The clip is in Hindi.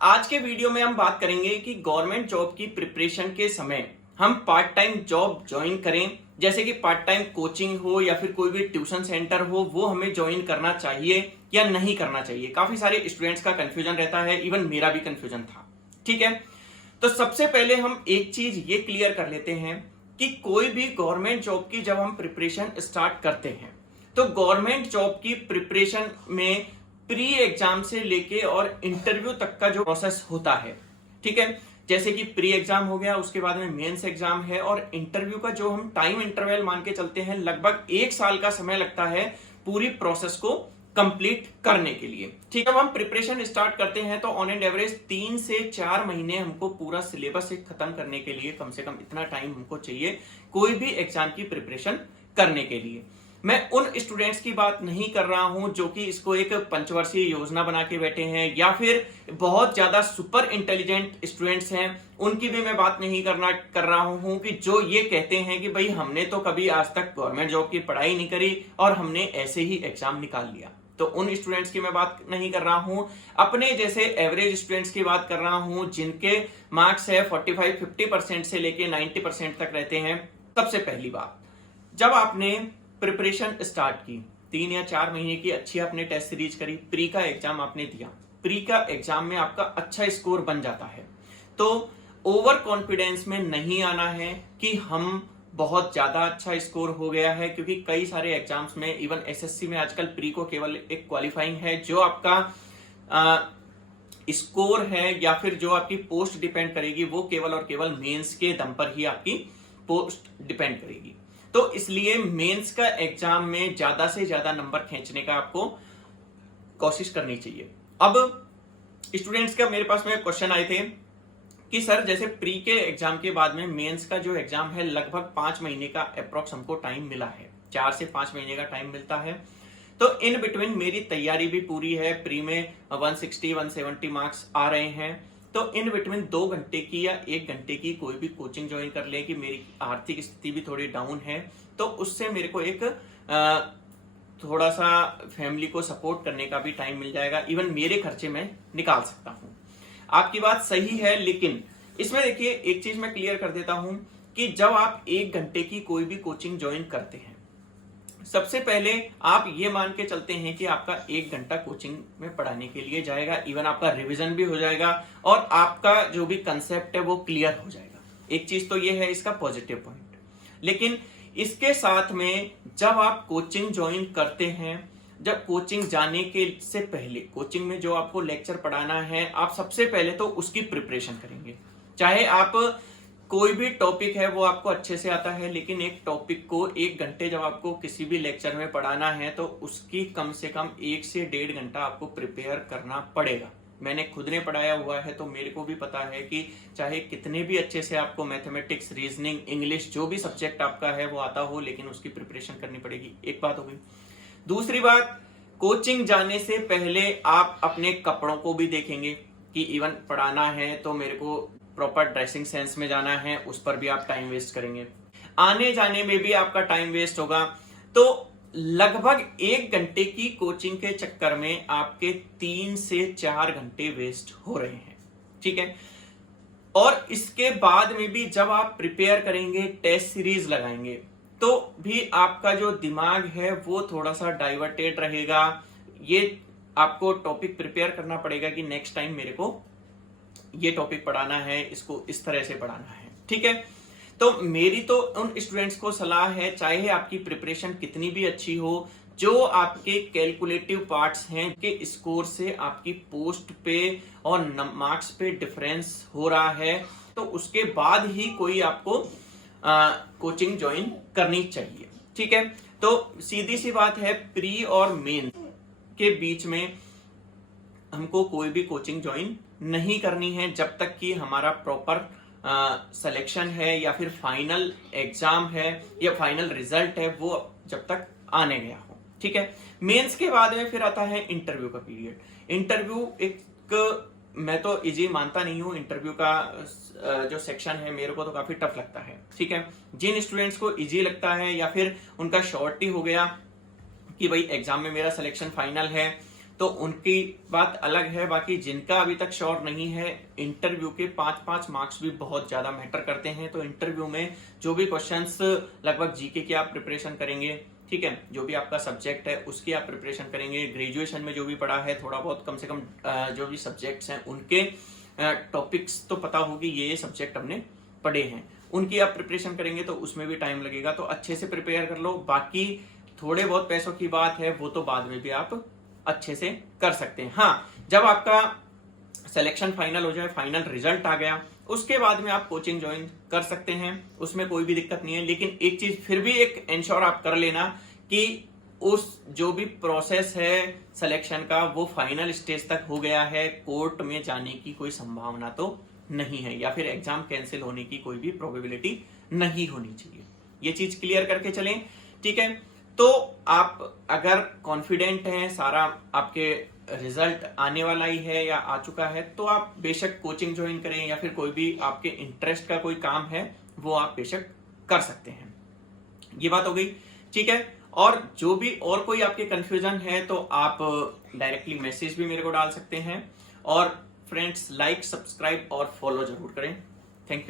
आज के वीडियो में हम बात करेंगे कि गवर्नमेंट जॉब की प्रिपरेशन के समय हम पार्ट टाइम जॉब ज्वाइन करें, जैसे कि पार्ट टाइम कोचिंग हो या फिर कोई भी ट्यूशन सेंटर हो, वो हमें ज्वाइन करना चाहिए या नहीं करना चाहिए। काफी सारे स्टूडेंट्स का कंफ्यूजन रहता है, इवन मेरा भी कंफ्यूजन था। ठीक है, तो सबसे पहले हम एक चीज ये क्लियर कर लेते हैं कि कोई भी गवर्नमेंट जॉब की जब हम प्रिपरेशन स्टार्ट करते हैं तो गवर्नमेंट जॉब की प्रिपरेशन में प्री एग्जाम से लेके और इंटरव्यू तक का जो प्रोसेस होता है, ठीक है, जैसे कि प्री एग्जाम हो गया, उसके बाद में मेंस एग्जाम है और इंटरव्यू का जो हम टाइम इंटरवल मान के चलते हैं, लगभग 1 साल का समय लगता है पूरी प्रोसेस को कंप्लीट करने के लिए। ठीक है, जब हम प्रिपरेशन स्टार्ट करते हैं तो ऑन एंड एवरेज 3 से 4 महीने हमको पूरा सिलेबस खत्म करने के लिए कम से कम इतना टाइम हमको चाहिए कोई भी एग्जाम की प्रिपरेशन करने के लिए। मैं उन स्टूडेंट्स की बात नहीं कर रहा हूं जो कि इसको एक पंचवर्षीय योजना बना के बैठे हैं या फिर बहुत ज्यादा सुपर इंटेलिजेंट स्टूडेंट्स हैं, उनकी भी मैं बात नहीं कर रहा हूं कि जो ये कहते हैं कि भाई हमने तो कभी आज तक गवर्नमेंट जॉब की पढ़ाई नहीं करी और हमने ऐसे ही एग्जाम निकाल लिया। तो उन स्टूडेंट्स की मैं बात नहीं कर रहा हूं, अपने जैसे एवरेज स्टूडेंट्स की बात कर रहा हूं जिनके मार्क्स है 45-50% से लेके 90% तक रहते हैं। सबसे पहली बात, जब आपने प्रिपरेशन स्टार्ट की, 3 या 4 महीने की अच्छी आपने टेस्ट सीरीज करी, प्री का एग्जाम आपने दिया, प्री का एग्जाम में आपका अच्छा स्कोर बन जाता है, तो ओवर कॉन्फिडेंस में नहीं आना है कि हम बहुत ज्यादा अच्छा स्कोर हो गया है, क्योंकि कई सारे एग्जाम्स में, इवन एसएससी में आजकल प्री को केवल एक क्वालिफाइंग है, जो आपका स्कोर है या फिर जो आपकी पोस्ट डिपेंड करेगी वो केवल और केवल मेंस के दम पर ही आपकी पोस्ट डिपेंड करेगी। तो इसलिए मेंस का एग्जाम में ज्यादा से ज्यादा नंबर खींचने का आपको कोशिश करनी चाहिए। अब स्टूडेंट्स का मेरे पास में क्वेश्चन आए थे कि सर जैसे प्री के एग्जाम के बाद में मेंस का जो एग्जाम है लगभग 5 महीने का अप्रोक्स हमको टाइम मिला है, 4 से 5 महीने का टाइम मिलता है, तो इन बिटवीन मेरी तैयारी भी पूरी है, प्री में 160-170 मार्क्स आ रहे हैं, तो इन बिटवीन 2 घंटे की या 1 घंटे की कोई भी कोचिंग ज्वाइन कर ले कि मेरी आर्थिक स्थिति भी थोड़ी डाउन है, तो उससे मेरे को एक थोड़ा सा फैमिली को सपोर्ट करने का भी टाइम मिल जाएगा, इवन मेरे खर्चे में निकाल सकता हूं। आपकी बात सही है, लेकिन इसमें देखिए एक चीज मैं क्लियर कर देता हूं कि जब आप 1 घंटे की कोई भी कोचिंग ज्वाइन करते हैं, सबसे पहले आप ये मान के चलते हैं कि आपका 1 घंटा कोचिंग में पढ़ाने के लिए जाएगा, इवन आपका रिवीजन भी हो जाएगा और आपका जो भी कंसेप्ट है वो क्लियर हो जाएगा। एक चीज तो ये है इसका पॉजिटिव पॉइंट, लेकिन इसके साथ में जब आप कोचिंग ज्वाइन करते हैं, जब कोचिंग जाने के से पहले कोचिंग में जो आपको लेक्चर पढ़ाना है, आप सबसे पहले तो उसकी प्रिपरेशन करेंगे। चाहे आप कोई भी टॉपिक है वो आपको अच्छे से आता है, लेकिन एक टॉपिक को 1 घंटे जब आपको किसी भी लेक्चर में पढ़ाना है तो उसकी कम से कम 1 से 1.5 घंटा आपको प्रिपेयर करना पड़ेगा। मैंने खुद ने पढ़ाया हुआ है तो मेरे को भी पता है कि चाहे कितने भी अच्छे से आपको मैथमेटिक्स, रीजनिंग, इंग्लिश, जो भी सब्जेक्ट आपका है वो आता हो, लेकिन उसकी प्रिपरेशन करनी पड़ेगी। एक बात हो गई। दूसरी बात, कोचिंग जाने से पहले आप अपने कपड़ों को भी देखेंगे कि इवन पढ़ाना है तो मेरे को प्रॉपर ड्रेसिंग सेंस में जाना है, उस पर भी आप टाइम वेस्ट करेंगे, आने जाने में भी आपका टाइम वेस्ट होगा, तो लगभग 1 घंटे की कोचिंग के चक्कर में आपके 3 से 4 घंटे वेस्ट हो रहे हैं। ठीक है, और इसके बाद में भी जब आप प्रिपेयर करेंगे, टेस्ट सीरीज लगाएंगे, तो भी आपका जो दिमाग है वो थोड़ा सा डाइवर्टेड रहेगा। ये आपको टॉपिक प्रिपेयर करना पड़ेगा कि नेक्स्ट टाइम मेरे को ये टॉपिक पढ़ाना है, इसको इस तरह से पढ़ाना है। ठीक है, तो मेरी तो उन स्टूडेंट्स को सलाह है, चाहे आपकी प्रिपरेशन कितनी भी अच्छी हो, जो आपके कैलकुलेटिव पार्ट्स हैं के स्कोर से आपकी पोस्ट पे और मार्क्स पे डिफरेंस हो रहा है, तो उसके बाद ही कोई आपको कोचिंग ज्वाइन करनी चाहिए। ठीक है, तो सीधी सी बात है, प्री और मेन के बीच में हमको कोई भी कोचिंग ज्वाइन नहीं करनी है जब तक कि हमारा प्रॉपर सिलेक्शन है या फिर फाइनल एग्जाम है या फाइनल रिजल्ट है वो जब तक आने गया हो। ठीक है, मेंस के बाद में फिर आता है इंटरव्यू का पीरियड। इंटरव्यू एक मैं तो इजी मानता नहीं हूं, इंटरव्यू का जो सेक्शन है मेरे को तो काफी टफ लगता है। ठीक है, जिन स्टूडेंट्स को इजी लगता है या फिर उनका शॉर्ट ही हो गया कि भाई एग्जाम में मेरा सिलेक्शन फाइनल है, तो उनकी बात अलग है। बाकी जिनका अभी तक श्योर नहीं है, इंटरव्यू के 5-5 मार्क्स भी बहुत ज्यादा मैटर करते हैं। तो इंटरव्यू में जो भी क्वेश्चंस, लगभग जीके की आप प्रिपरेशन करेंगे, ठीक है, जो भी आपका सब्जेक्ट है उसकी आप प्रिपरेशन करेंगे। ग्रेजुएशन में जो भी पढ़ा है थोड़ा बहुत, कम से कम जो भी सब्जेक्ट्स हैं उनके टॉपिक्स तो पता होगी, ये सब्जेक्ट हमने पढ़े हैं, उनकी आप प्रिपरेशन करेंगे तो उसमें भी टाइम लगेगा। तो अच्छे से प्रिपेयर कर लो। बाकी थोड़े बहुत पैसों की बात है, वो तो बाद में भी आप अच्छे से कर सकते हैं। हाँ, जब आपका सिलेक्शन फाइनल हो जाए, फाइनल रिजल्ट आ गया, उसके बाद में आप कोचिंग ज्वाइन कर सकते हैं, उसमें कोई भी दिक्कत नहीं है। लेकिन एक चीज फिर भी एक इंश्योर आप कर लेना कि उस जो भी प्रोसेस है सिलेक्शन का वो फाइनल स्टेज तक हो गया है, कोर्ट में जाने की कोई संभावना तो नहीं है, या फिर एग्जाम कैंसिल होने की कोई भी प्रोबेबिलिटी नहीं होनी चाहिए। ये चीज क्लियर करके चलें, ठीक है। तो आप अगर कॉन्फिडेंट हैं, सारा आपके रिजल्ट आने वाला ही है या आ चुका है, तो आप बेशक कोचिंग ज्वाइन करें, या फिर कोई भी आपके इंटरेस्ट का कोई काम है वो आप बेशक कर सकते हैं। ये बात हो गई, ठीक है। और जो भी और कोई आपके कंफ्यूजन है तो आप डायरेक्टली मैसेज भी मेरे को डाल सकते हैं। और फ्रेंड्स, लाइक, सब्सक्राइब और फॉलो जरूर करें। Thank you.